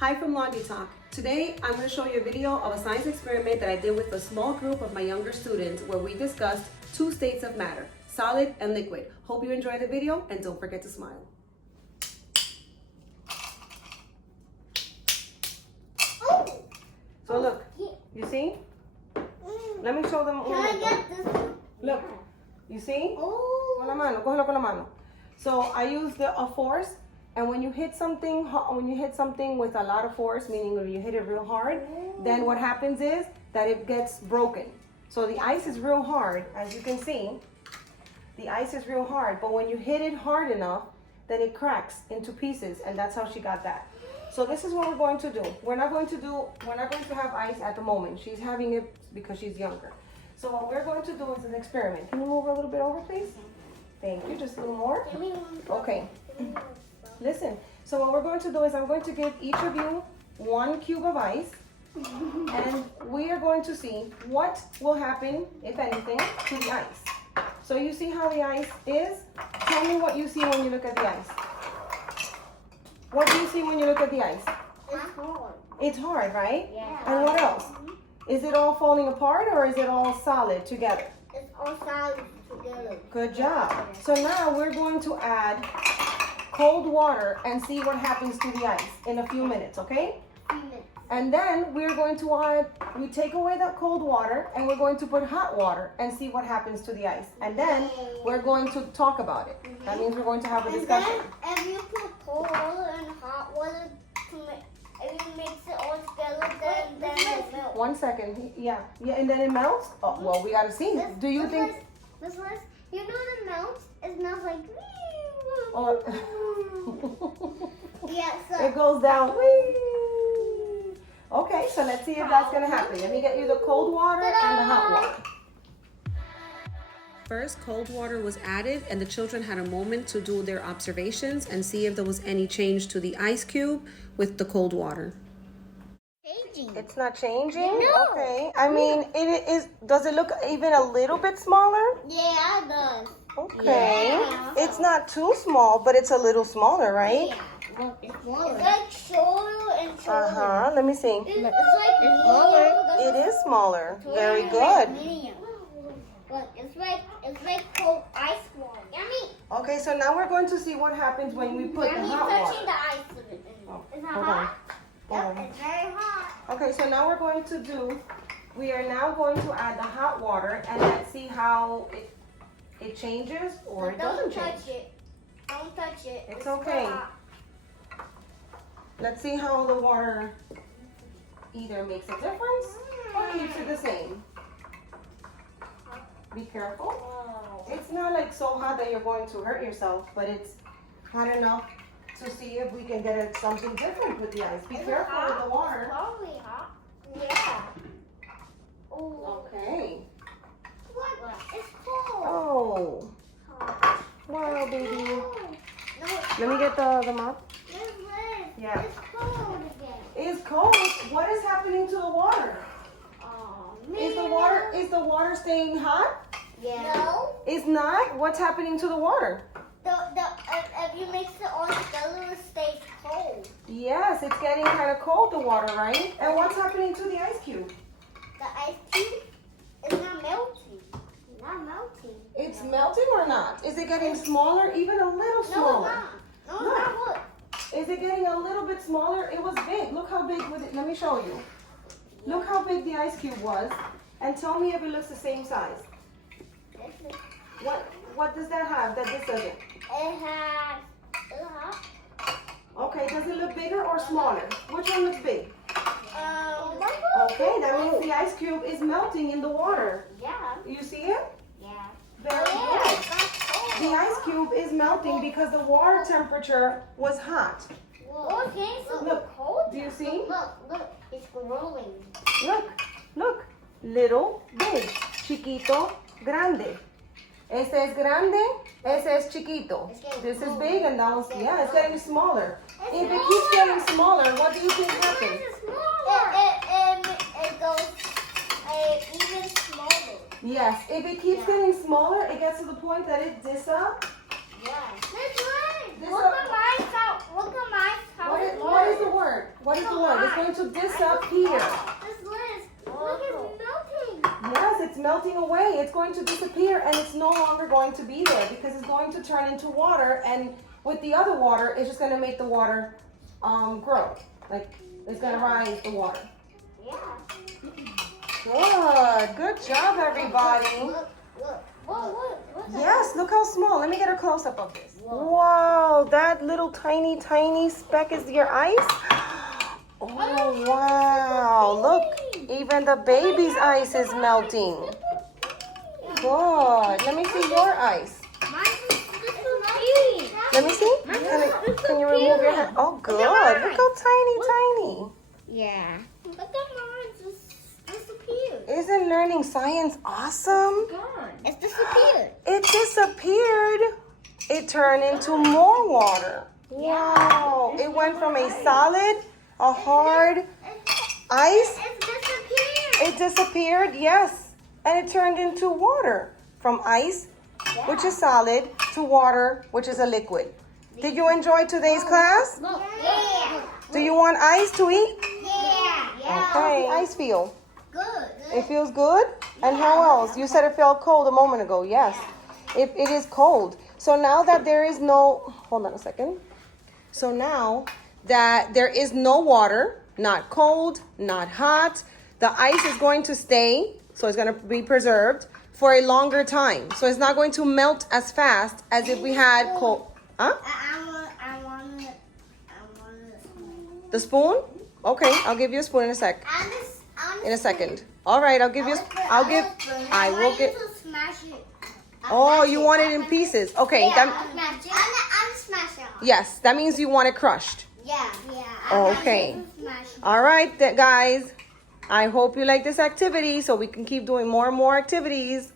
Hi from Laundry Talk. Today I'm going to show you a video of a science experiment that I did with a small group of my younger students where we discussed two states of matter, solid and liquid. Hope you enjoy the video and don't forget to smile. So look, you see? Let me show them. Can I get this one? Look, you see? Oh. Con la mano, cógelo con la mano. So I used a force, and when you hit something with a lot of force, meaning when you hit it real hard, then what happens is that it gets broken. So the ice is real hard, as you can see. The ice is real hard, but when you hit it hard enough, then it cracks into pieces, and that's how she got that. So this is what we're going to do. We're not going to have ice at the moment. She's having it because she's younger. So what we're going to do is an experiment. Can you move a little bit over, please? Thank you. Just a little more. Okay. Listen. So what we're going to do is I'm going to give each of you 1 cube of ice, and we are going to see what will happen, if anything, to the ice. So you see how the ice is? Tell me what you see when you look at the ice. What do you see when you look at the ice? It's hard. It's hard, right? Yeah. And what else? Is it all falling apart or is it all solid together? It's all solid together. Good job. So now we're going to add cold water and see what happens to the ice in a few minutes, okay? And then we're going to we take away that cold water and we're going to put hot water and see what happens to the ice. And then we're going to talk about it. That means we're going to have a discussion. And then if you put cold water and hot water if it makes it all together, then it melts. 1 second. Yeah, and then it melts? Oh, well, we gotta see. Do you think? Miss Liz, you know when it melts, it smells like Or yeah, so it goes down. Whee! Okay, so let's see if that's gonna happen. Let me get you the cold water and the hot water. First, cold water was added and the children had a moment to do their observations and see if there was any change to the ice cube with the cold water. changing. It's not changing? No. Okay. I mean, does it look even a little bit smaller? Yeah, it does. Okay. Yeah. It's not too small, but it's a little smaller, right? Yeah. Look, it's smaller. It's like shoulder and shoulder. Uh-huh. Let me see. It's like smaller. It is smaller. Very good. Look, it's like cold ice water. Yummy. Okay, so now we're going to see what happens when we put the hot touching water. the ice with it. Is that hold hot? on. Yep, it's very hot. Okay, so now we are now going to add the hot water and let's see how it changes or it doesn't change. Don't touch it. Don't touch it. It's okay. hot. Let's see how the water either makes a difference or keeps it the same. Be careful. Wow. It's not like so hot that you're going to hurt yourself, but it's hot enough to see if we can get something different with the ice. Be careful with the water. Probably hot. Yeah. Oh. Okay. What? It's cold. Oh. Hot. Wow, baby. No, it's Let me get the mop. Liz, Yeah. It's cold again. It's cold. What is happening to the water? Oh, Is the water staying hot? Yeah. No. It's not? What's happening to the water? If you mix it all together, it stays cold. Yes, it's getting kind of cold, the water, right? And what's happening to the ice cube? The ice cube is not melting. Not melting. It's melting or not? Is it getting smaller? Even a little smaller? No, it's not. Look. Is it getting a little bit smaller? It was big. Look how big was it. Let me show you. Look how big the ice cube was. And tell me if it looks the same size. What does that have that this doesn't? It has. Okay, does it look bigger or smaller? Which one looks big? Okay, that means the ice cube is melting in the water. Yeah. You see it? Yeah. Very good. The ice cube is melting because the water temperature was hot. Oh, it's Look, cold. do you see? Look, it's growing. Look. Little, big. Chiquito, grande. Este es grande, ese es chiquito. This is big and that one's, yeah, it's getting smaller. If it keeps getting smaller, what do you think happens? It goes even smaller. Yes, if it keeps getting smaller, it gets to the point that it this up. Yeah. That's right. This Look up. at my house. Look at my house. What is the word? What is the word? It's going to disappear. This Liz, look, it's melting. Yes, it's melting away. It's going to disappear and it's no longer going to be there because it's going to turn into water, and with the other water, it's just going to make the water grow. Like, it's going to rise the water. Yeah. Good job, everybody. Look. What's that? Yes, look how small. Let me get a close-up of this. Wow, that little tiny speck is your ice? Oh, wow. Look, even the baby's ice is melting. Good. Let me see your ice. Let me see. Can you remove your hand? Oh, good. Look how tiny. Yeah. Look at mine. Just disappeared. Isn't learning science awesome? It's disappeared. It disappeared. It turned into more water. Wow. It went from a solid, a hard ice. It's disappeared. It disappeared, yes. And it turned into water. From ice, which is solid, to water, which is a liquid. Did you enjoy today's class? Yeah. Do you want ice to eat? Yeah. Okay. How does the ice feel? Good. It feels good? And how else? You said it felt cold a moment ago. Yes. It is cold. So now that there is no... Hold on a second. So now that there is no water, not cold, not hot, the ice is going to stay, so it's going to be preserved for a longer time. So it's not going to melt as fast as if we had cold... Huh? I want it. The spoon? Okay, I'll give you a spoon in a sec. In a second. All right, I'll give you. I will get. Smash it. Oh, you want it in pieces? Okay. I'm smash it. Yes, that means you want it crushed. Yeah. Okay. All right, guys. I hope you like this activity so we can keep doing more and more activities.